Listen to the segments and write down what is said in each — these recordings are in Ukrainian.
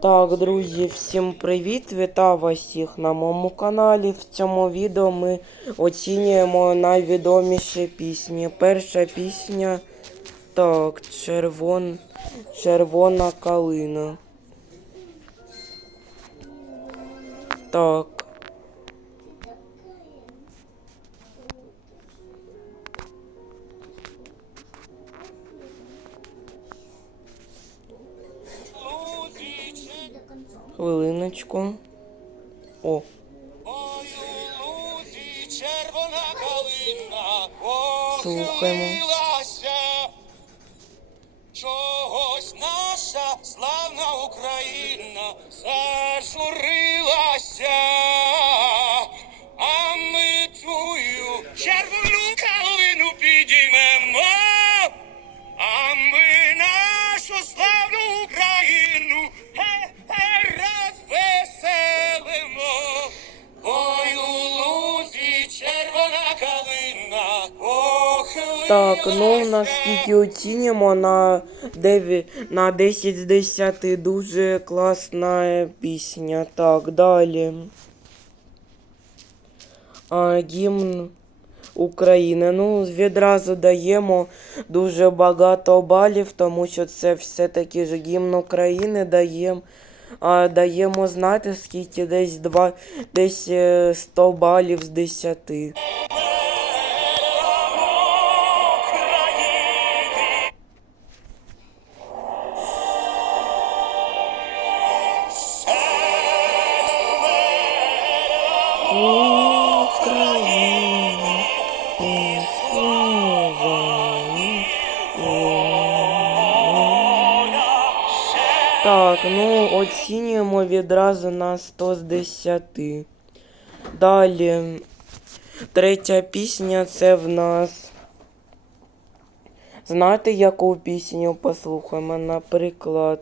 Так, друзі, всім привіт! Вітаю вас всіх на моєму каналі. В цьому відео ми оцінюємо найвідоміші пісні. Перша пісня так, червон... червона калина. Так. Хвилиночку. О, Слухаємо. Так, ну наскільки оцінюємо на 9, на 10 з 10 дуже класна пісня. Так, далі. А, гімн України. Ну, відразу даємо дуже багато балів, тому що це все-таки ж гімн України даємо. А, даємо знати, скільки десь два, десь е, 100 балів з 10. Так, ну оцінюємо відразу на 100 з 10. Далі. Третя пісня це в нас. Знаєте, яку пісню послухаємо? Наприклад.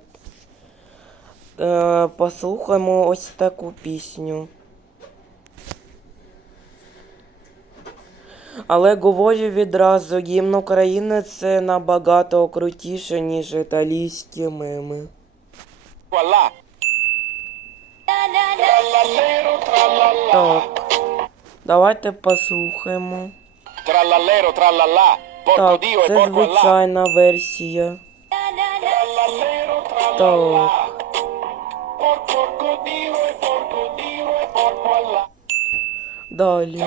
Е, послухаємо ось таку пісню. Але говорю відразу, гімн України це набагато крутіше, ніж італійські меми. Voilà. Так. Давайте послухаємо. Trallallà, porco Так, e це звичайна версія. Так. trallallà,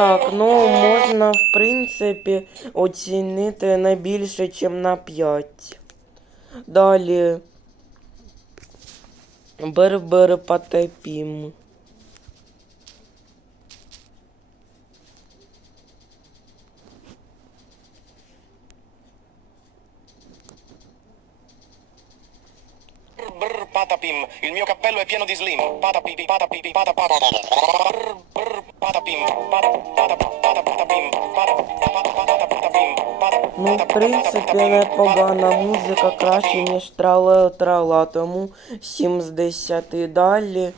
Так, ну можна, в принципі, оцінити не більше, ніж на 5. Далі. Бер-бер потопім. Brr, patapim, il mio cappello è pieno di slim. Patapipi, patapipi, patapata. Ну, в принципі, непогана музика краще, ніж трала трала, тому 7 з 10 далі.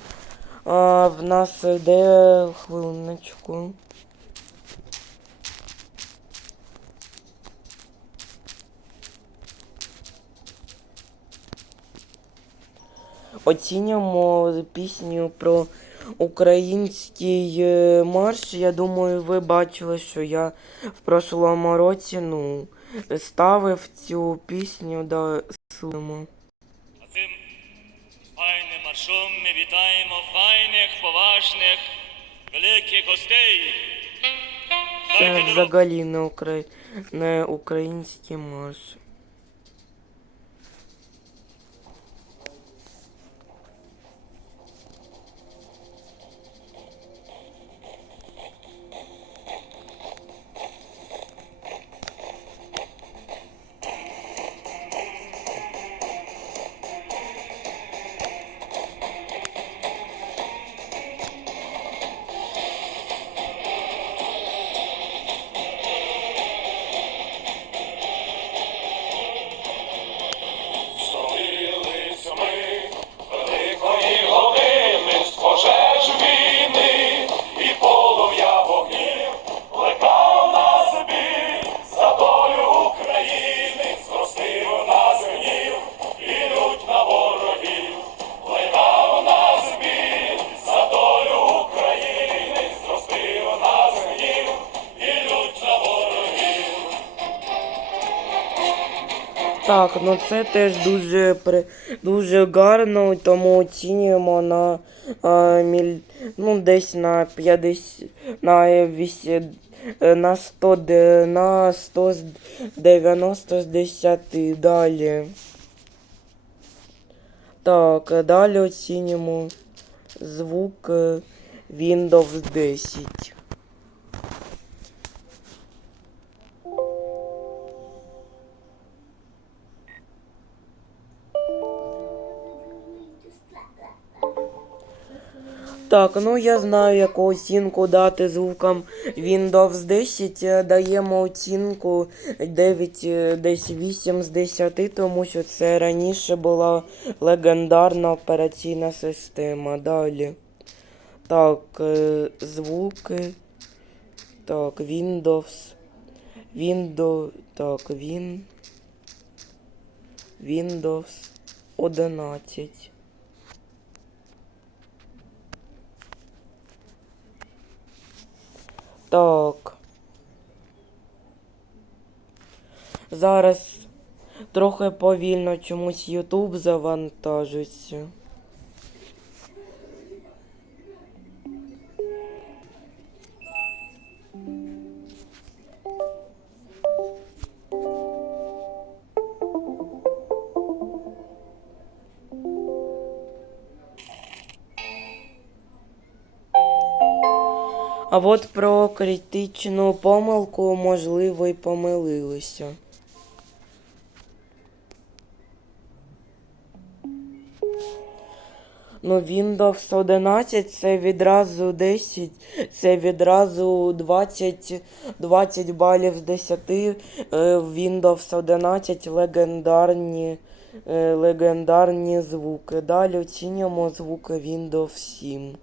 А, в нас йде хвилиночку. Оцінюємо пісню про український е, марш. Я думаю, ви бачили, що я в прошлому році ну, ставив цю пісню до слимо. А цим файним маршом ми вітаємо файних, поважних, великих гостей. Це взагалі не, укра... не український марш. Так, ну це теж дуже дуже гарно, тому оцінюємо на а, міль... ну, десь на 50 на 8 на 100 на 190 з 10 далі. Так, далі оцінюємо звук е, Windows 10. Так, ну я знаю, яку оцінку дати звукам Windows 10. Е, Даємо оцінку 9, е, десь 8 з 10, тому що це раніше була легендарна операційна система. Далі. Так, е, звуки. Так, Windows. Windows. Так, Win. Windows 11. Так. Зараз трохи повільно чомусь YouTube завантажиться. А от про критичну помилку, можливо, й помилилися. Ну, Windows 11 це відразу 10, це відразу 20, 20 балів з 10. Е, Windows 11 легендарні, е, легендарні звуки. Далі оцінюємо звуки Windows 7.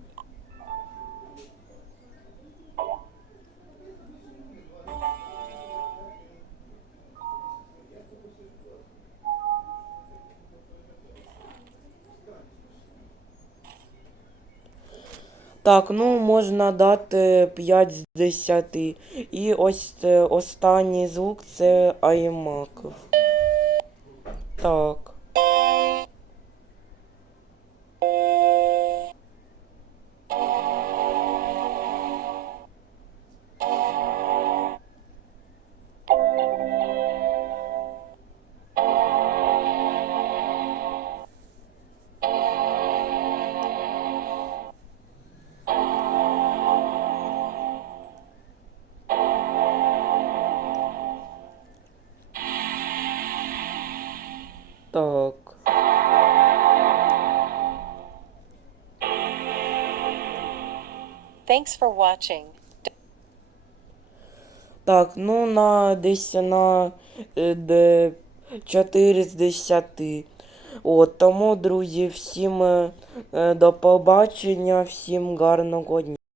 Так, ну можна дати 5 з 10. І ось е, останній звук це iMac. Так. Так. Thanks for watching. Так, ну на десь на е, де 4 з 10. От, тому, друзі, всім е, до побачення, всім гарного дня.